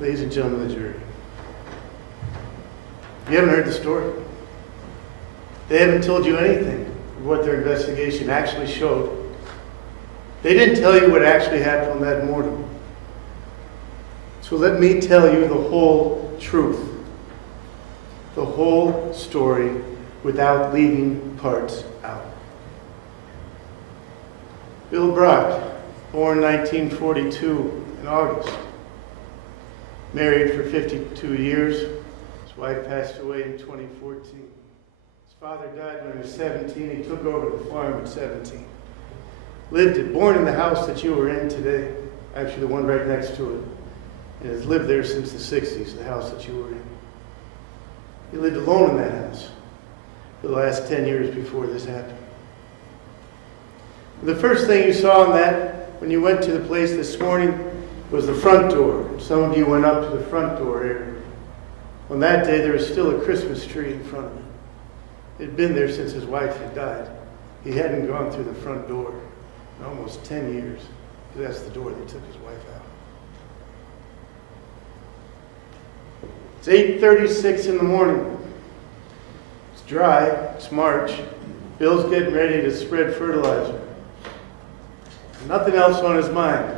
Ladies and gentlemen of the jury, you haven't heard the story. They haven't told you anything of what their investigation actually showed. They didn't tell you what actually happened on that morning. So let me tell you the whole truth, the whole story, without leaving parts out. Bill Brock, born 1942 in August, married for 52 years. His wife passed away in 2014. His father died when he was 17. He took over the farm at 17. Born in the house that you were in today, actually the one right next to it, and has lived there since the 60s, the house that you were in. He lived alone in that house for the last 10 years before this happened. The first thing you saw in that, when you went to the place this morning, was the front door. Some of you went up to the front door area. On that day, there was still a Christmas tree in front of it. It had been there since his wife had died. He hadn't gone through the front door in almost 10 years, because that's the door they took his wife out. It's 8:36 in the morning. It's dry, it's March. Bill's getting ready to spread fertilizer. Nothing else on his mind.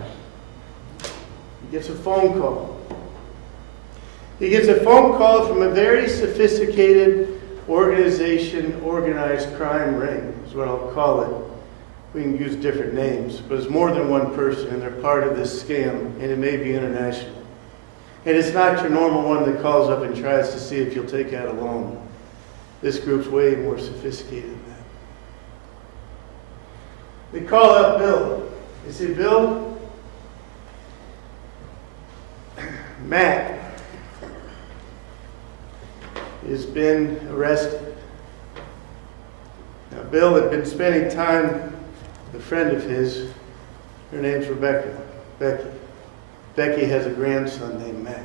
He gets a phone call. He gets a phone call from a very sophisticated organization, organized crime ring, is what I'll call it. We can use different names, but it's more than one person, and they're part of this scam, and it may be international. And it's not your normal one that calls up and tries to see if you'll take out a loan. This group's way more sophisticated than that. They call up Bill. They say, Bill, Matt has been arrested. Now, Bill had been spending time with a friend of his. Her name's Becky. Becky has a grandson named Matt.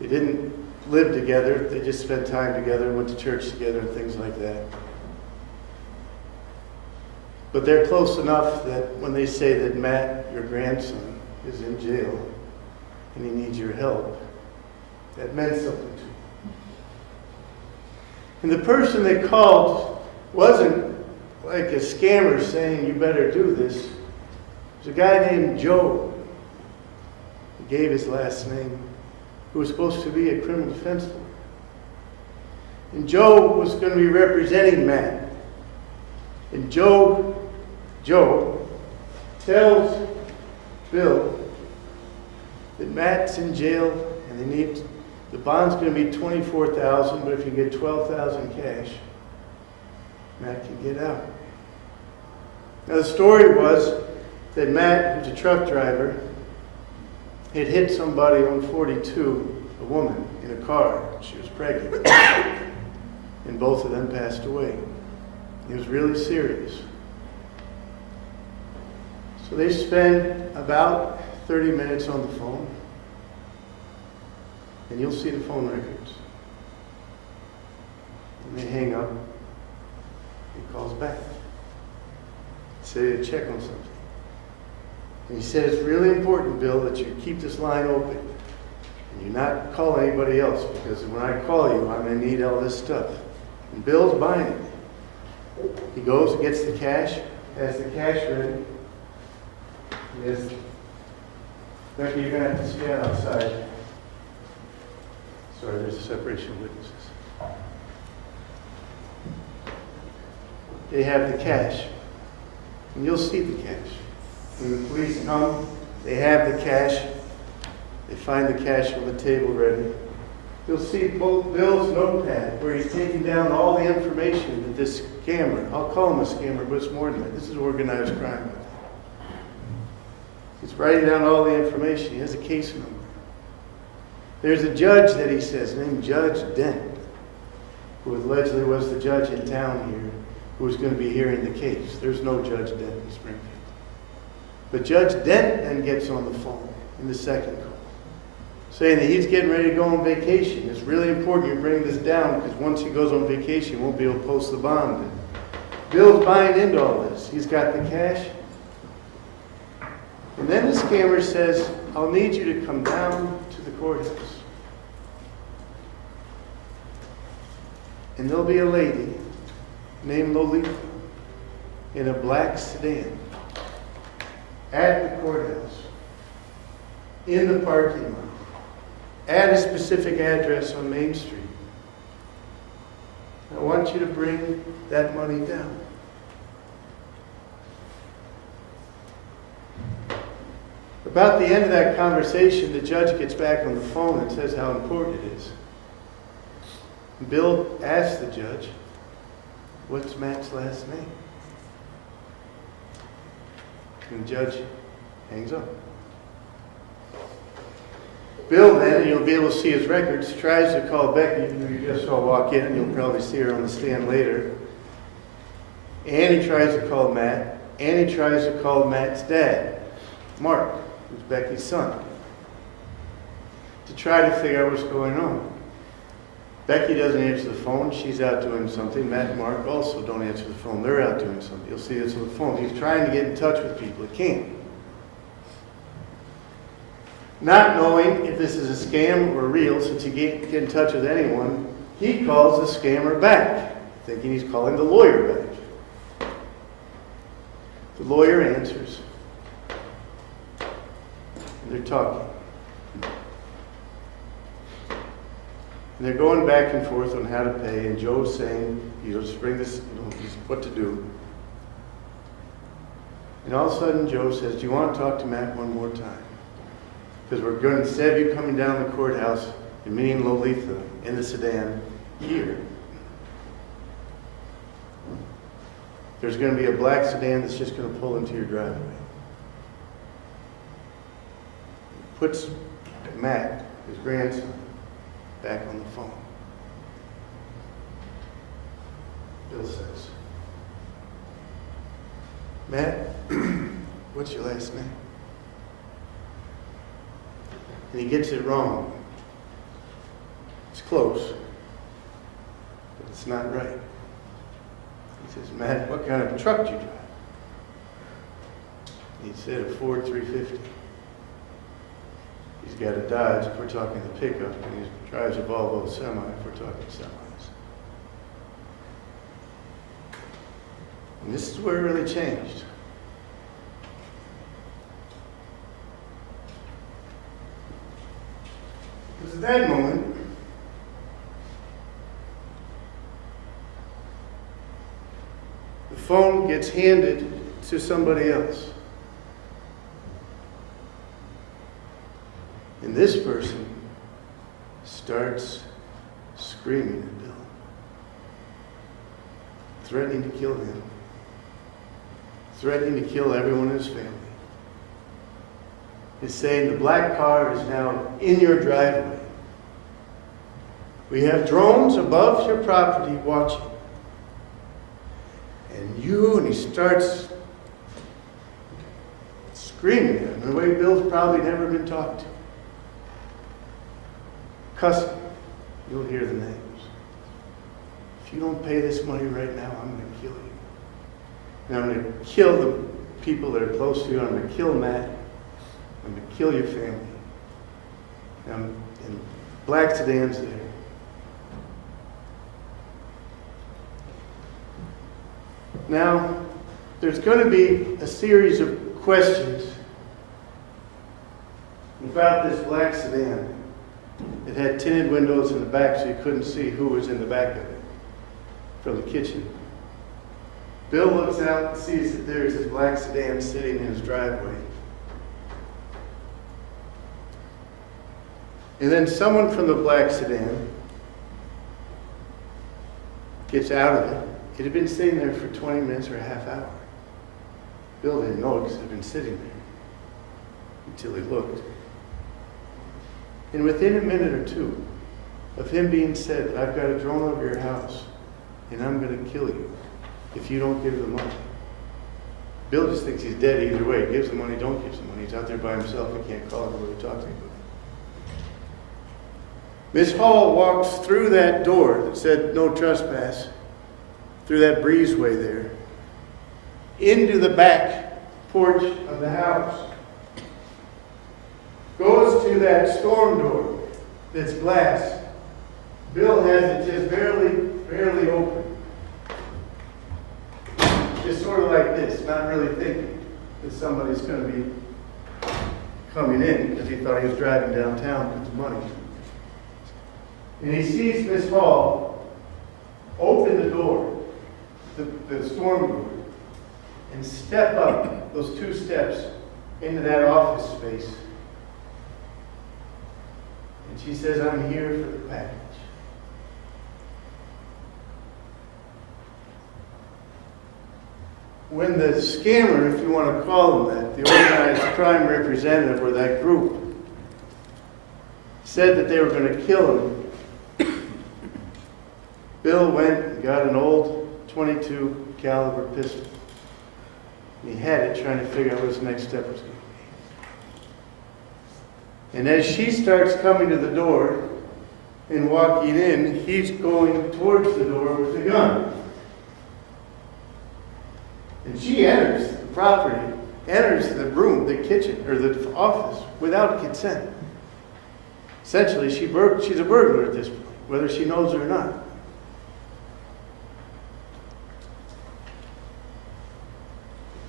They didn't live together. They just spent time together, went to church together and things like that. But they're close enough that when they say that Matt, your grandson, is in jail and he needs your help, that meant something to him. And the person they called wasn't like a scammer saying, you better do this. It was a guy named Joe. He gave his last name, who was supposed to be a criminal defense lawyer. And Joe was going to be representing Matt. And Joe tells Bill that Matt's in jail and the bond's going to be $24,000, but if you get $12,000 cash, Matt can get out. Now the story was that Matt, who's a truck driver, had hit somebody on 42, a woman, in a car. She was pregnant. And both of them passed away. It was really serious. So they spend about 30 minutes on the phone. And you'll see the phone records. And they hang up. He calls back. Say to check on something. And he said, it's really important, Bill, that you keep this line open. And you not call anybody else, because when I call you, I'm going to need all this stuff. And Bill's buying it. He goes and gets the cash, has the cash ready. He has, Becky, you're going to have to stand outside. Sorry, there's a separation of witnesses. They have the cash. And you'll see the cash. When the police come, they have the cash. They find the cash on the table ready. You'll see Bill's notepad where he's taking down all the information that this scammer, I'll call him a scammer, but it's more than that. This is organized crime. He's writing down all the information. He has a case number. There's a judge that he says, named Judge Dent, who allegedly was the judge in town here, who was going to be hearing the case. There's no Judge Dent in Springfield. But Judge Dent then gets on the phone in the second call, saying that he's getting ready to go on vacation. It's really important you bring this down, because once he goes on vacation, he won't be able to post the bond. And Bill's buying into all this. He's got the cash. And then the scammer says, I'll need you to come down to the courthouse. And there'll be a lady named lo-letha in a black sedan at the courthouse, in the parking lot, at a specific address on Main Street. I want you to bring that money down. About the end of that conversation, the judge gets back on the phone and says how important it is. Bill asks the judge, what's Matt's last name? And the judge hangs up. Bill then, and you'll be able to see his records, tries to call Becky, who you just saw walk in, and you'll probably see her on the stand later. And he tries to call Matt, and he tries to call Matt's dad, Mark, who's Becky's son, to try to figure out what's going on. Becky doesn't answer the phone. She's out doing something. Matt and Mark also don't answer the phone. They're out doing something. You'll see this on the phone. He's trying to get in touch with people. He can't. Not knowing if this is a scam or real, since he can't get in touch with anyone, he calls the scammer back, thinking he's calling the lawyer back. The lawyer answers. And they're talking. And they're going back and forth on how to pay, and Joe's saying, just bring this, just what to do. And all of a sudden, Joe says, do you want to talk to Matt one more time? Because we're going to, instead of you coming down the courthouse and meeting lo-letha in the sedan here, there's going to be a black sedan that's just going to pull into your driveway. Puts Matt, his grandson, back on the phone. Bill says, Matt, what's your last name? And he gets it wrong. It's close, but it's not right. He says, Matt, what kind of truck do you drive? He said a Ford 350. He's got a Dodge if we're talking the pickup, and he drives a Volvo semi if we're talking semis. And this is where it really changed. Because at that moment, the phone gets handed to somebody else. And this person starts screaming at Bill, threatening to kill him, threatening to kill everyone in his family. He's saying the black car is now in your driveway. We have drones above your property watching. And he starts screaming at him the way Bill's probably never been talked to. Cussing. You'll hear the names. If you don't pay this money right now, I'm going to kill you. And I'm going to kill the people that are close to you. I'm going to kill Matt. I'm going to kill your family. And black sedan's there. Now, there's going to be a series of questions about this black sedan. It had tinted windows in the back so you couldn't see who was in the back of it from the kitchen. Bill looks out and sees that there's this black sedan sitting in his driveway. And then someone from the black sedan gets out of it. It had been sitting there for 20 minutes or a half hour. Bill didn't know because it had been sitting there until he looked. And within a minute or two of him being said, I've got a drone over your house and I'm going to kill you if you don't give the money. Bill just thinks he's dead either way. He gives the money, don't give the money. He's out there by himself. He can't call anybody to talk to anybody. Miss Hall walks through that door that said no trespass, through that breezeway there, into the back porch of the house. to that storm door that's glass. Bill has it just barely open. Just sort of like this, not really thinking that somebody's going to be coming in because he thought he was driving downtown with the money. And he sees Miss Hall open the door, the storm door, and step up those 2 steps into that office space. And she says, "I'm here for the package." When the scammer, if you want to call him that, the organized crime representative or that group, said that they were going to kill him, Bill went and got an old .22 caliber pistol. He had it, trying to figure out what his next step was going to be. And as she starts coming to the door and walking in, he's going towards the door with the gun. And she enters the property, enters the room, the kitchen, or the office without consent. Essentially, she's a burglar at this point, whether she knows it or not.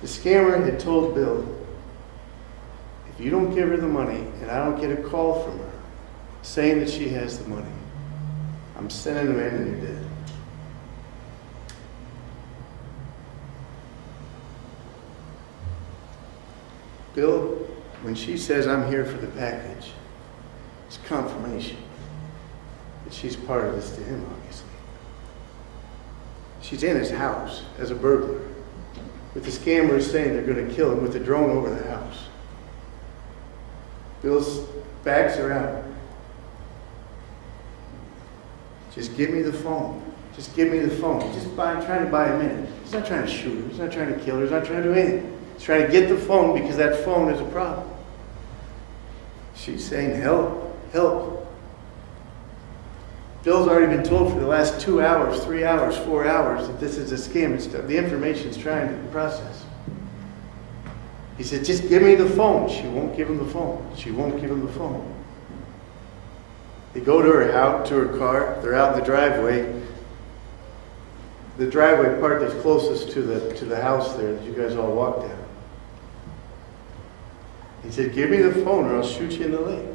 The scammer had told Bill, "If you don't give her the money and I don't get a call from her saying that she has the money, I'm sending them in and you're dead." Bill, when she says, "I'm here for the package," it's confirmation that she's part of this to him, obviously. She's in his house as a burglar, with the scammers saying they're going to kill him with a drone over the house. Bill's backs are out. "Just give me the phone. Just give me the phone." He's just trying to buy a minute. He's not trying to shoot her. He's not trying to kill her. He's not trying to do anything. He's trying to get the phone because that phone is a problem. She's saying, "Help, help." Bill's already been told for the last 2 hours, 3 hours, 4 hours that this is a scam and stuff. The information's trying to process. He said, "Just give me the phone." She won't give him the phone. She won't give him the phone. They go to her house, to her car. They're out in the driveway. The driveway part that's closest to the house there that you guys all walked down. He said, "Give me the phone or I'll shoot you in the leg."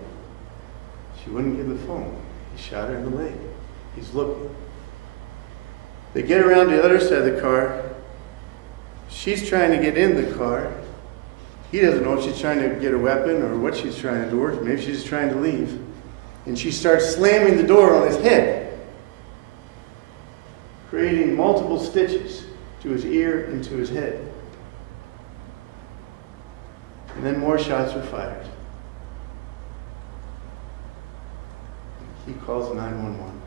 She wouldn't give the phone. He shot her in the leg. He's looking. They get around to the other side of the car. She's trying to get in the car. He doesn't know if she's trying to get a weapon or what she's trying to do, or maybe she's just trying to leave. And she starts slamming the door on his head, creating multiple stitches to his ear and to his head. And then more shots were fired. He calls 911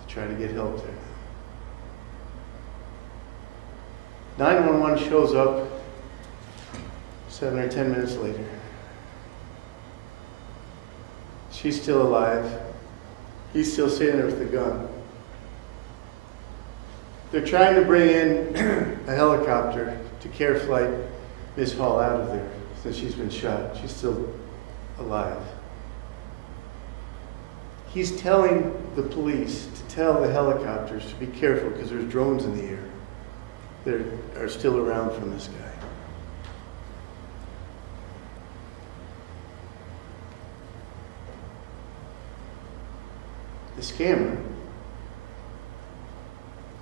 to try to get help there. 911 shows up 7 or 10 minutes later. She's still alive. He's still sitting there with the gun. They're trying to bring in a helicopter to care flight Miss Hall out of there since she's been shot. She's still alive. He's telling the police to tell the helicopters to be careful because there's drones in the air that are still around from this guy. The scammer,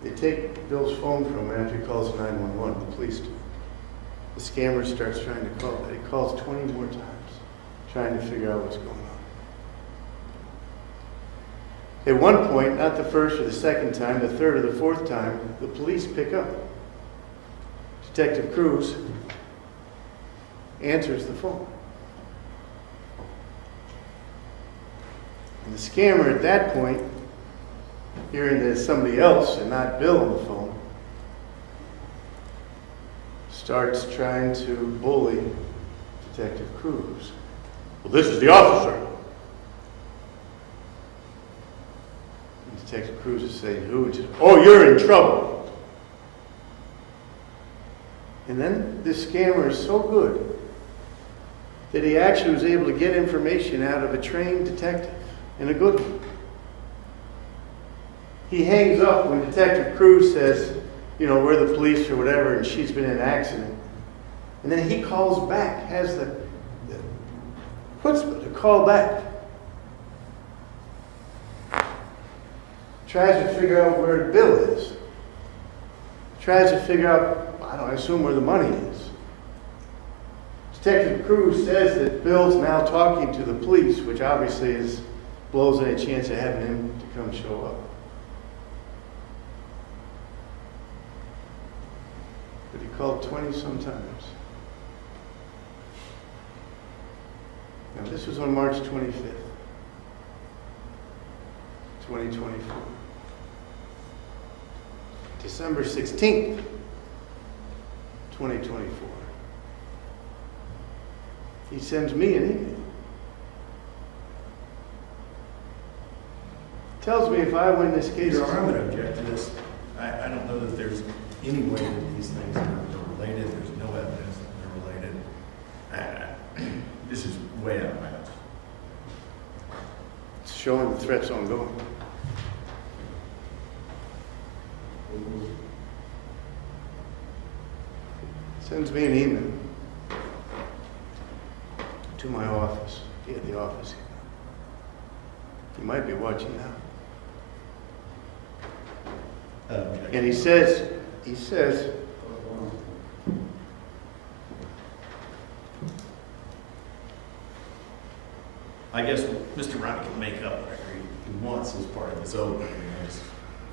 they take Bill's phone from him after he calls 911, the police do. The scammer starts trying to call it. He calls 20 more times, trying to figure out what's going on. At one point, not the first or the second time, the third or the fourth time, the police pick up. Detective Cruz answers the phone. And the scammer at that point, hearing there's somebody else and not Bill on the phone, starts trying to bully Detective Cruz. "Well, this is the officer." And Detective Cruz is saying, "Who?" And says, "Oh, you're in trouble." And then this scammer is so good that he actually was able to get information out of a trained detective, and a good one. He hangs up when Detective Cruz says, you know, we're the police or whatever, and she's been in an accident. And then he calls back, has the chutzpah to call back. Tries to figure out where Bill is. Tries to figure out, I assume where the money is. Detective Cruz says that Bill's now talking to the police, which obviously blows any chance of having him to come show up. But he called 20-some times. Now this was on March 25th, 2024. December 16th, 2024. He sends me an email. Tells me if I win this case... Your Honor, I'm going to object to this. I don't know that there's any way that these things are related. There's no evidence that they're related. This is way out of bounds. It's showing the threat's ongoing. Sends me an email to my office. He had the office here. You might be watching now. And he says, I guess Mr. Ronnie can make up whatever he wants as part of his own.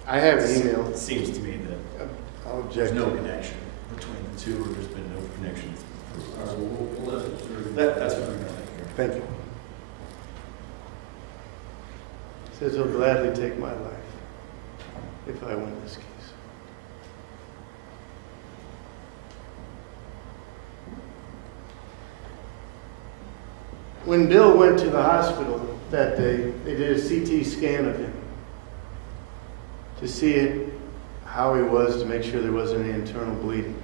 I have an email. It seems to me that there's no connection between the two, or there's been no connection. That's what I'm going to hear. Thank you. Says he'll gladly take my life if I win this case. When Bill went to the hospital that day, they did a CT scan of him to see how he was, to make sure there wasn't any internal bleeding.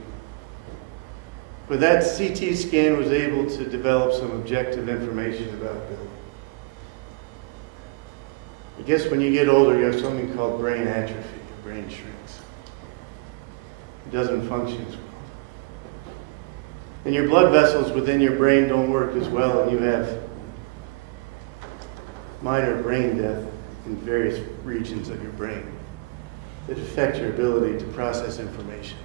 But that CT scan was able to develop some objective information about Bill. I guess when you get older, you have something called brain atrophy. Your brain shrinks. It doesn't function as well. And your blood vessels within your brain don't work as well, and you have minor brain death in various regions of your brain that affect your ability to process information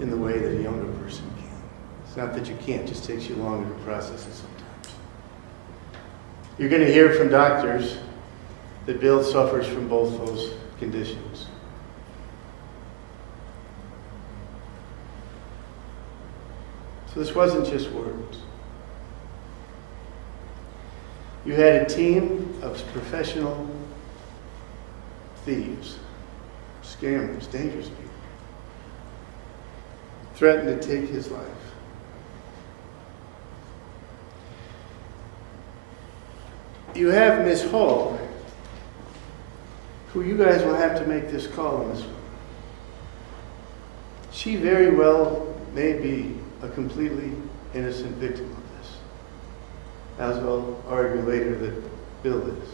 in the way that a younger person can. It's not that you can't, it just takes you longer to process it sometimes. You're going to hear from doctors that Bill suffers from both those conditions. So this wasn't just words. You had a team of professional thieves, scammers, dangerous people, threatened to take his life. You have Ms. Hall, who you guys will have to make this call on this one. She very well may be a completely innocent victim of this, as I'll argue later that Bill is.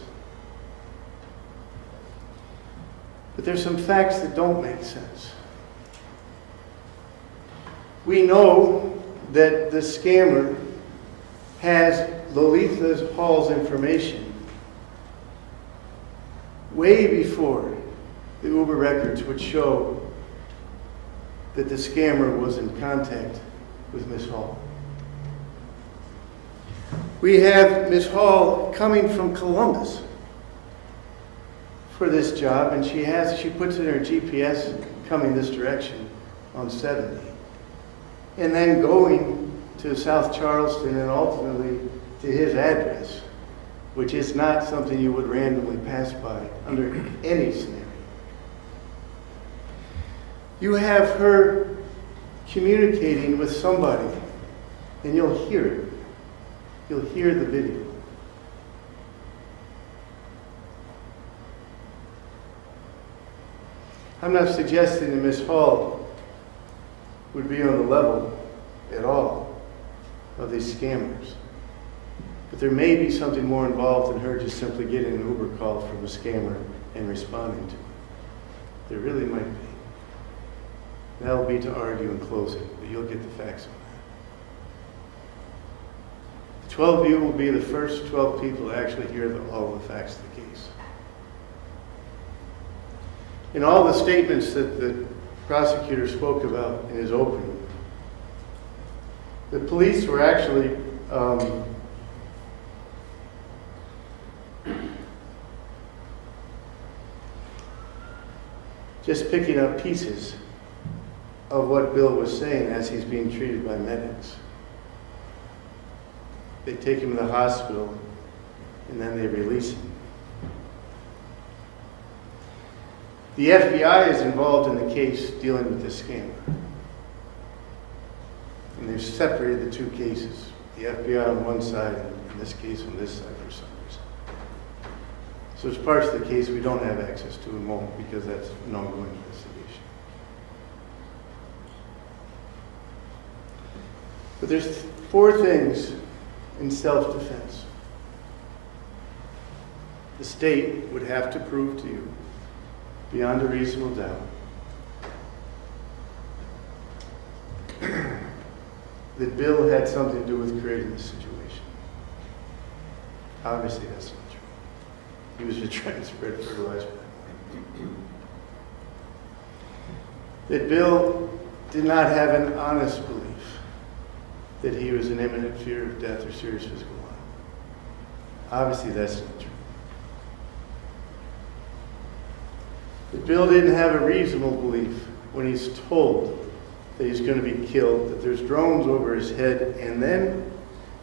But there's some facts that don't make sense. We know that the scammer has lo-letha Hall's information way before the Uber records would show that the scammer was in contact with Ms. Hall. We have Ms. Hall coming from Columbus for this job, and she puts in her GPS coming this direction on 70. And then going to South Charleston and ultimately to his address, which is not something you would randomly pass by under any scenario. You have her communicating with somebody, and you'll hear it. You'll hear the video. I'm not suggesting that Ms. Hall would be on the level at all. of these scammers. But there may be something more involved than her just simply getting an Uber call from a scammer and responding to it. There really might be. That'll be to argue in closing, but you'll get the facts on that. The 12 of you will be the first 12 people to actually hear all the facts of the case. In all the statements that the prosecutor spoke about in his opening, the police were actually just picking up pieces of what Bill was saying as he's being treated by medics. They take him to the hospital and then they release him. The FBI is involved in the case dealing with this scammer. And they've separated the two cases. The FBI on one side and in this case on this side for some reason. So there's parts of the case we don't have access to and won't because that's an ongoing investigation. But there's 4 things in self-defense. The state would have to prove to you, beyond a reasonable doubt, that Bill had something to do with creating this situation. Obviously, that's not true. He was just trying to spread fertilizer. That Bill did not have an honest belief that he was in imminent fear of death or serious physical harm. Obviously, that's not true. That Bill didn't have a reasonable belief when he's told that he's going to be killed, that there's drones over his head, and then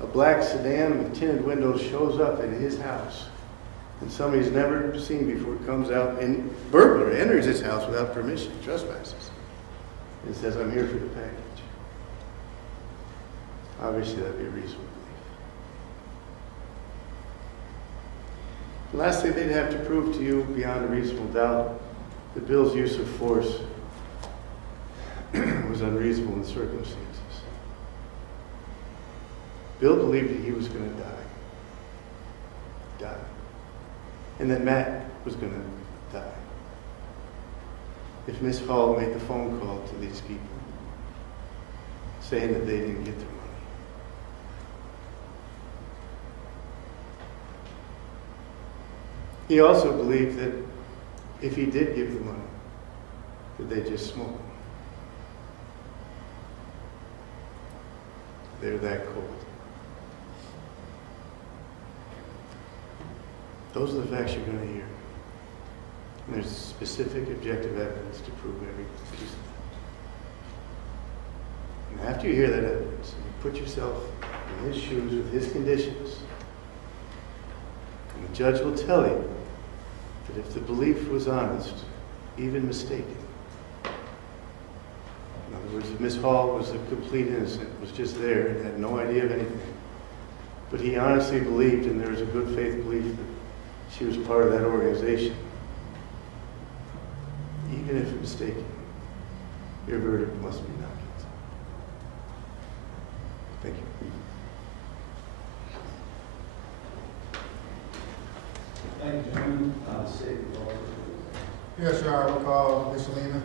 a black sedan with tinted windows shows up at his house, and somebody he's never seen before comes out and burglar enters his house without permission, trespasses, and says, "I'm here for the package." Obviously, that'd be a reasonable belief. Lastly, they'd have to prove to you beyond a reasonable doubt that Bill's use of force was unreasonable in the circumstances. Bill believed that he was going to die. And that Matt was going to die. If Miss Hall made the phone call to these people saying that they didn't get their money. He also believed that if he did give the money, that they just smoke him. They're that cold. Those are the facts you're going to hear. And there's specific objective evidence to prove every piece of that. And after you hear that evidence, and you put yourself in his shoes with his conditions, and the judge will tell you that if the belief was honest, even mistaken, in other words, if Miss Hall was a complete innocent, was just there and had no idea of anything, but he honestly believed, and there was a good faith belief that she was part of that organization, even if mistaken, your verdict must be not guilty. Thank you. Thank you, gentlemen. State the law. Yes, sir. I will call Ms. Lena.